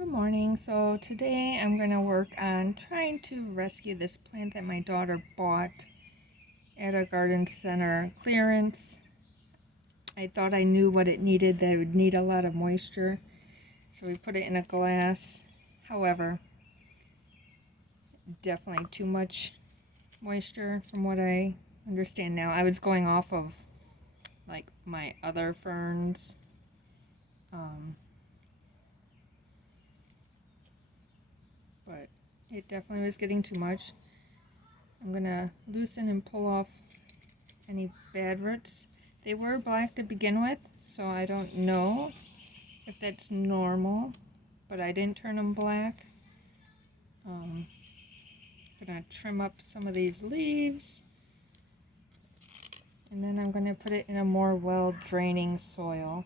Good morning. So today I'm going to work on trying to rescue this plant that my daughter bought at a garden center clearance. I thought I knew what it needed, that it would need a lot of moisture. So we put it in a glass. However, definitely too much moisture from what I understand now. I was going off of like my other ferns. But it definitely was getting too much. I'm gonna loosen and pull off any bad roots. They were black to begin with, so I don't know if that's normal, but I didn't turn them black. Gonna trim up some of these leaves, and then I'm gonna put it in a more well-draining soil.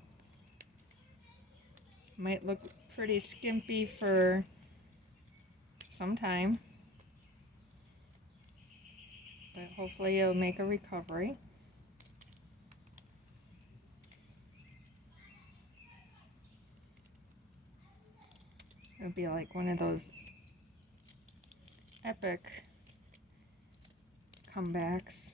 Might look pretty skimpy for some time, but hopefully it'll make a recovery. It'll be like one of those epic comebacks.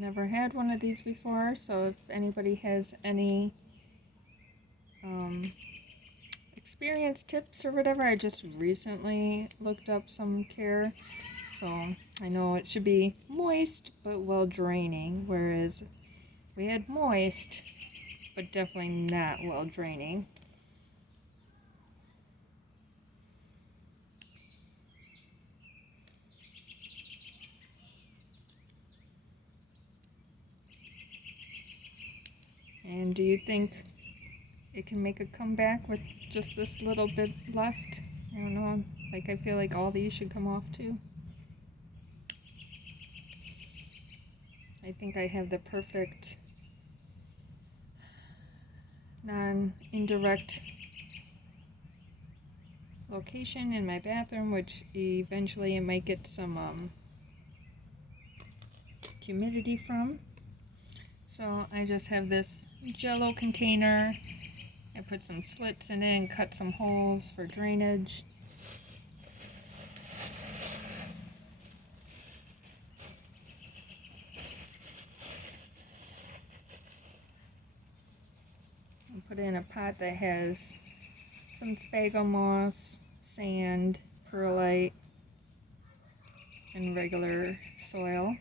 Never had one of these before, so if anybody has any experience tips or whatever, I just recently looked up some care, so I know it should be moist but well draining, whereas we had moist but definitely not well draining. And do you think it can make a comeback with just this little bit left? I don't know, like I feel like all these should come off too. I think I have the perfect non-indirect location in my bathroom, which eventually it might get some humidity from. So I just have this jello container. I put some slits in it and cut some holes for drainage. And put it in a pot that has some sphagnum moss, sand, perlite, and regular soil.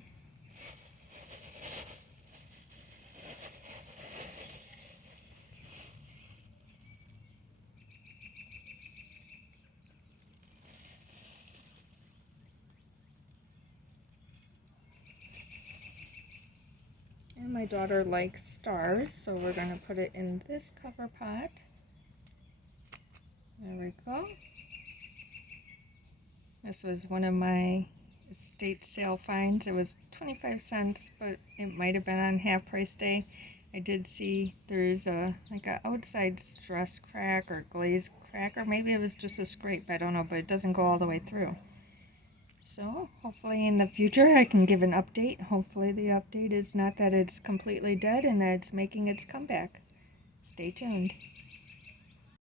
And my daughter likes stars, so we're going to put it in this cover pot. There we go. This was one of my estate sale finds. It was 25 cents, but it might have been on half price day. I did see there's a outside stress crack or glaze crack, or maybe it was just a scrape, I don't know, but it doesn't go all the way through. So hopefully in the future I can give an update. Hopefully the update is not that it's completely dead and that it's making its comeback. Stay tuned.